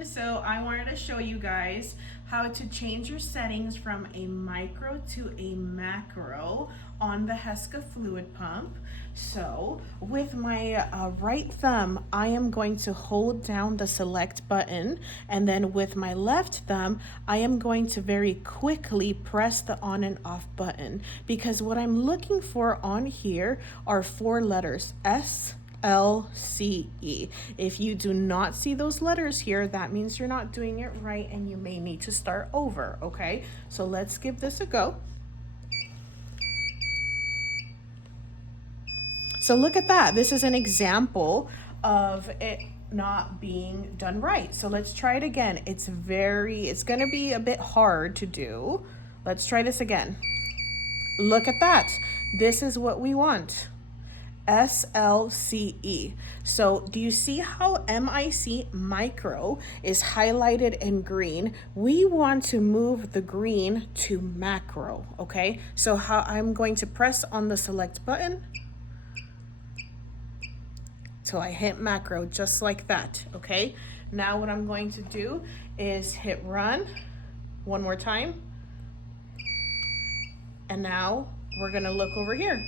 everyone. So I wanted to show you guys how to change your settings from a micro to a macro on the Heska fluid pump. So with my right thumb, I am going to hold down the select button, and then with my left thumb, I am going to very quickly press the on and off button, because what I'm looking for on here are 4 letters, SLCE. If you do not see those letters here, that means you're not doing it right and you may need to start over, okay? So let's give this a go. So look at that. This is an example of it not being done right. So let's try it again. It's gonna be a bit hard to do. Let's try this again. Look at that. This is what we want. SLCE. So do you see how MIC micro is highlighted in green? We want to move the green to macro, okay? So how I'm going to press on the select button till I hit macro, just like that, okay? Now what I'm going to do is hit run one more time. And now we're gonna look over here.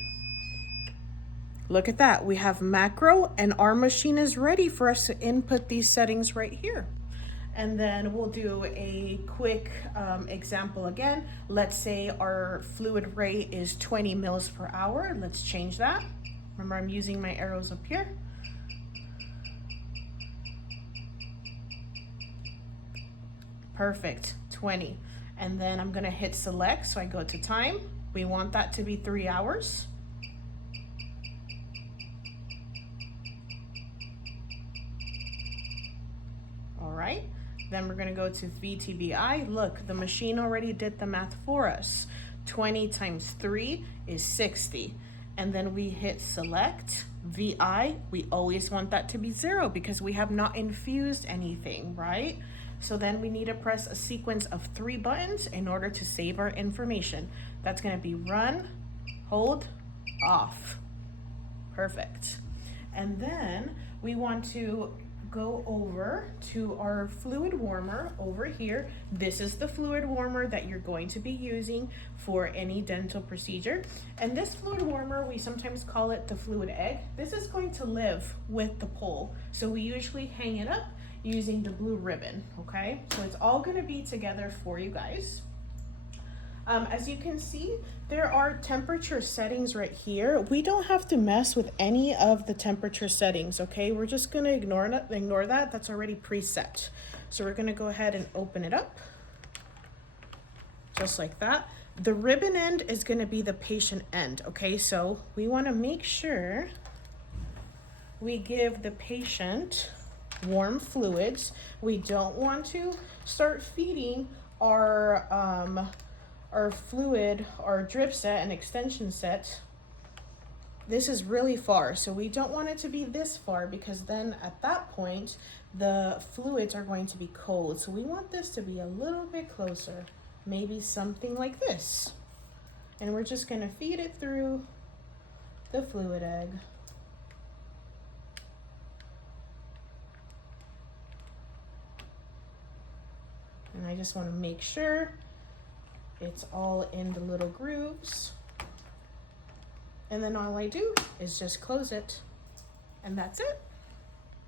Look at that, we have macro and our machine is ready for us to input these settings right here. And then we'll do a quick example again. Let's say our fluid rate is 20 mils per hour. Let's change that. Remember, I'm using my arrows up here. Perfect, 20. And then I'm gonna hit select, so I go to time. We want that to be 3 hours. All right, then we're gonna go to VTBI. Look, the machine already did the math for us. 20 times 3 is 60. And then we hit select, VI, we always want that to be 0 because we have not infused anything, right? So then we need to press a sequence of 3 buttons in order to save our information. That's gonna be run, hold, off. Perfect. And then we want to go over to our fluid warmer over here. This is the fluid warmer that you're going to be using for any dental procedure. And this fluid warmer, we sometimes call it the fluid egg. This is going to live with the pole. So we usually hang it up using the blue ribbon, okay? So it's all gonna be together for you guys. As you can see, there are temperature settings right here. We don't have to mess with any of the temperature settings, okay? We're just gonna ignore that. That's already preset. So we're gonna go ahead and open it up, just like that. The ribbon end is gonna be the patient end, okay? So we wanna make sure we give the patient warm fluids. We don't want to start feeding our fluid, our drip set and extension set. This is really far, so we don't want it to be this far, because then at that point the fluids are going to be cold. So we want this to be a little bit closer, maybe something like this. And we're just gonna feed it through the fluid egg. And I just want to make sure it's all in the little grooves. And then all I do is just close it, and that's it.